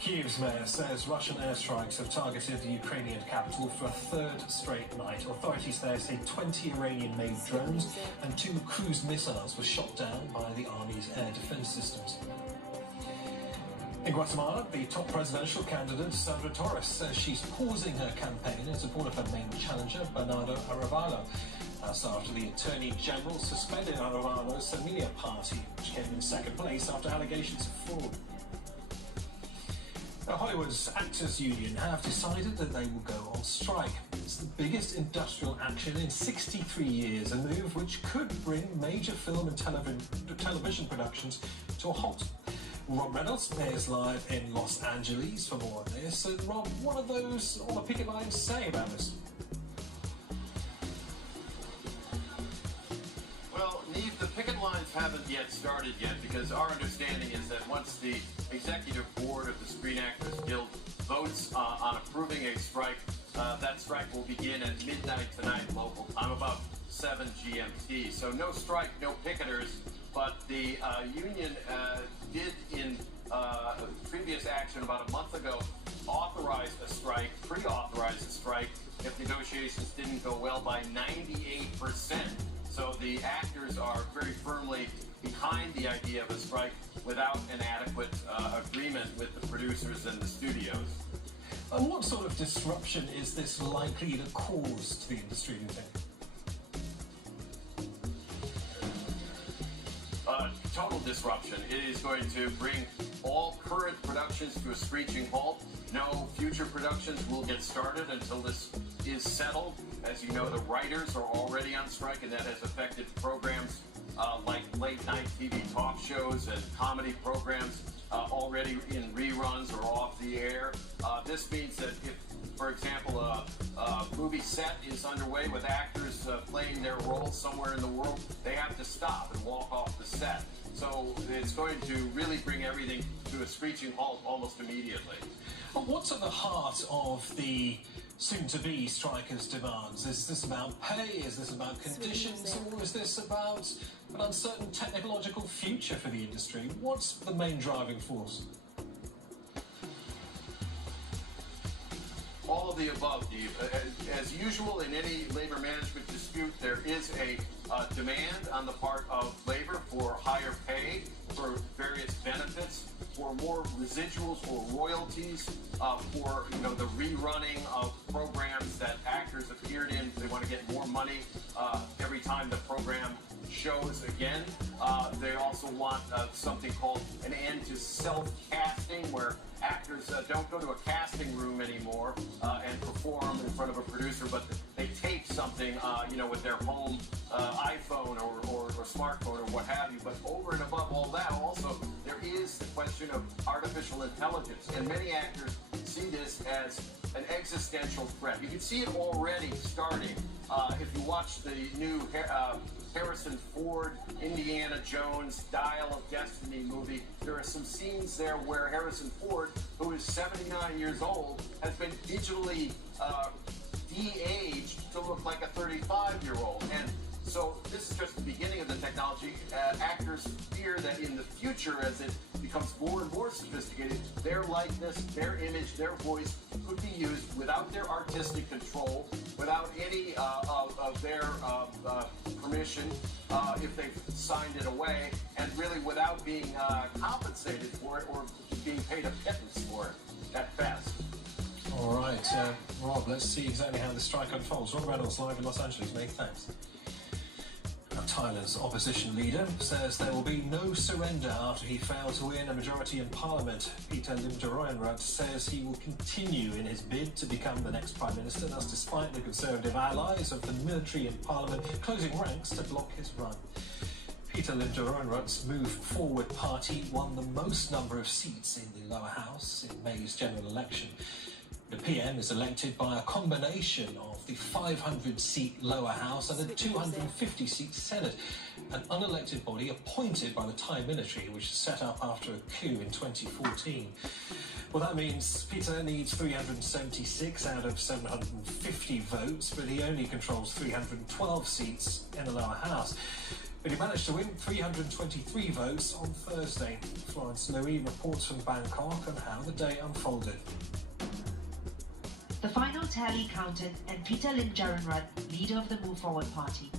Kyiv's mayor says Russian airstrikes have targeted the Ukrainian capital for a third straight night. Authorities there say 20 Iranian-made drones and 2 cruise missiles were shot down by the army's air defense systems. In Guatemala, the top presidential candidate, Sandra Torres, says she's pausing her campaign in support of her main challenger, Bernardo Arevalo. That's after the Attorney General suspended Arevalo's Familia Party, which came in second place after allegations of fraud. Now, Hollywood's Actors Union have decided that they will go on strike. It's the biggest industrial action in 63 years, a move which could bring major film and television productions to a halt. Rob Reynolds is live in Los Angeles for more on this. And Rob, what are those on the picket lines say about this? Well, Neve, the picket lines haven't yet started yet because our understanding is that once the executive board of the Screen Actors Guild votes on approving a strike, that strike will begin at midnight tonight local time, about 7 GMT. So no strike, no picketers, but the union did in previous action about a month ago authorize a strike, pre-authorize a strike if negotiations didn't go well by 98%. So the actors are very firmly behind the idea of a strike without an adequate agreement with the producers and the studios. And what sort of disruption is this likely to cause to the industry, do you think? Total disruption. It is going to bring all current productions to a screeching halt. No future productions will get started until this is settled. As you know, the writers are already on strike, and that has affected programs like late-night TV talk shows and comedy programs already in reruns or off the air. This means that if, for example, a movie set is underway with actors playing their roles somewhere in the world, they have to stop and walk off the set. So it's going to really bring everything to a screeching halt almost immediately. What's at the heart of the soon-to-be strikers' demands? Is this about pay? Is this about conditions? Or is this about an uncertain technological future for the industry? What's the main driving force? All of the above, Steve. As usual in any labor management dispute, there is a demand on the part of labor for higher pay, for various benefits, for more residuals or royalties, for the rerunning of programs that actors appeared in. They want to get more money every time the program shows again. They also want something called an end to self-casting, where actors don't go to a casting room anymore and perform in front of a producer, but they tape something, with their home iPhone or smartphone or what have you. But over and above all that, also, there is the question of artificial intelligence. And many actors see this as an existential threat. You can see it already starting if you watch the new Harrison Ford, Indiana Jones, Dial of Destiny movie. There are some scenes there where Harrison Ford, who is 79 years old, has been digitally de-aged to look like a 35-year-old. And so this is just the beginning of the technology. Actors fear that in the future, as it becomes more and more sophisticated, their likeness, their image, their voice could be used without their artistic control, without any of their permission, if they've signed it away, and really without being compensated for it or being paid a pittance for it at best. All right, Rob, let's see exactly how the strike unfolds. Rob Reynolds, live in Los Angeles. Many thanks. Now, Thailand's opposition leader says there will be no surrender after he failed to win a majority in parliament. Peter Limjaroenrat says he will continue in his bid to become the next prime minister. That's despite the conservative allies of the military and parliament closing ranks to block his run. Peter Limjaroenrat's Move Forward party won the most number of seats in the lower house in May's general election. The PM is elected by a combination of the 500-seat lower house and the 250-seat Senate, an unelected body appointed by the Thai military, which was set up after a coup in 2014. Well, that means Peter needs 376 out of 750 votes, but he only controls 312 seats in the lower house. But he managed to win 323 votes on Thursday. Florence Louis reports from Bangkok on how the day unfolded. The final tally counted, and Peter Lim Jaronrat, leader of the Move Forward Party,